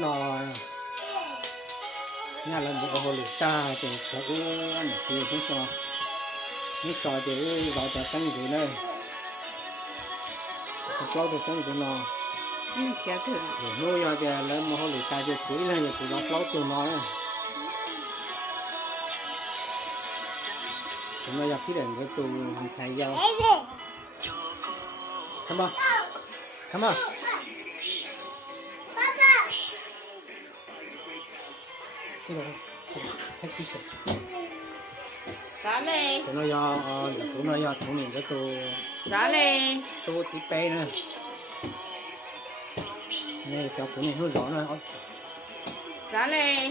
nó nhà làm bộ hồ lì cha thì sợ uống thì cũng sợ nước sợ thì vào chợ xanh gì này cho thì xanh gì nó Chả thường. để nuôi ra thì lên một hồ lì cha thì cuối này thì nó lâu từ nó chúng nó ra phía đến cái tù hàng xài dao come on come on xin lỗi take picture Xả lê. tụi nó do tụi nó do tụi mình cái tù Xả lê. tù tí tê nữa này cho tụi mình hơi rõ nữa Xả lê.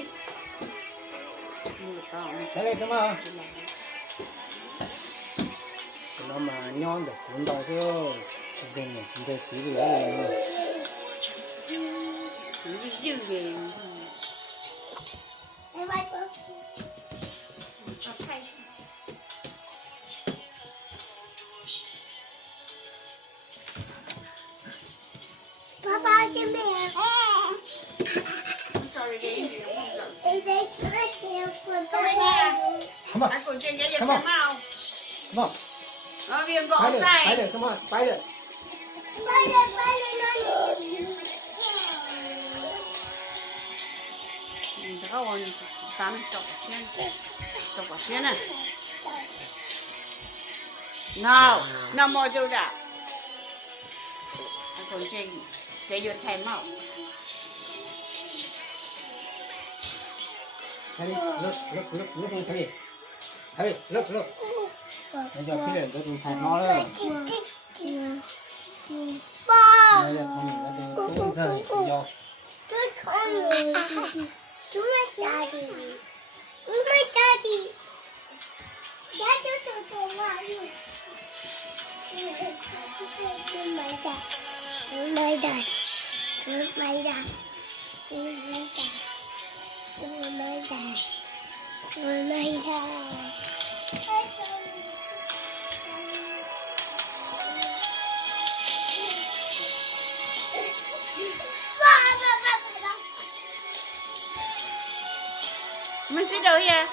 cái này cơ mà tụi nó mà nhon được cuốn đầu chứ đừng này chỉ để chỉ được Dư gì. Papa, give me Sorry, baby. come on Anh còn trên cái Come on. màu. come on Nó viên gõ spider say. spider come on spider 잠깐만. 다음 쪽 xiên này. Nào, nào mò đâu đã. Anh còn trên cái vô thay màu. Harry look Harry Harry look bây giờ phía đến tôi dùng xài nó nữa bây giờ thằng mình đã dùng tôi rời vô Mình sẽ đâu vậy?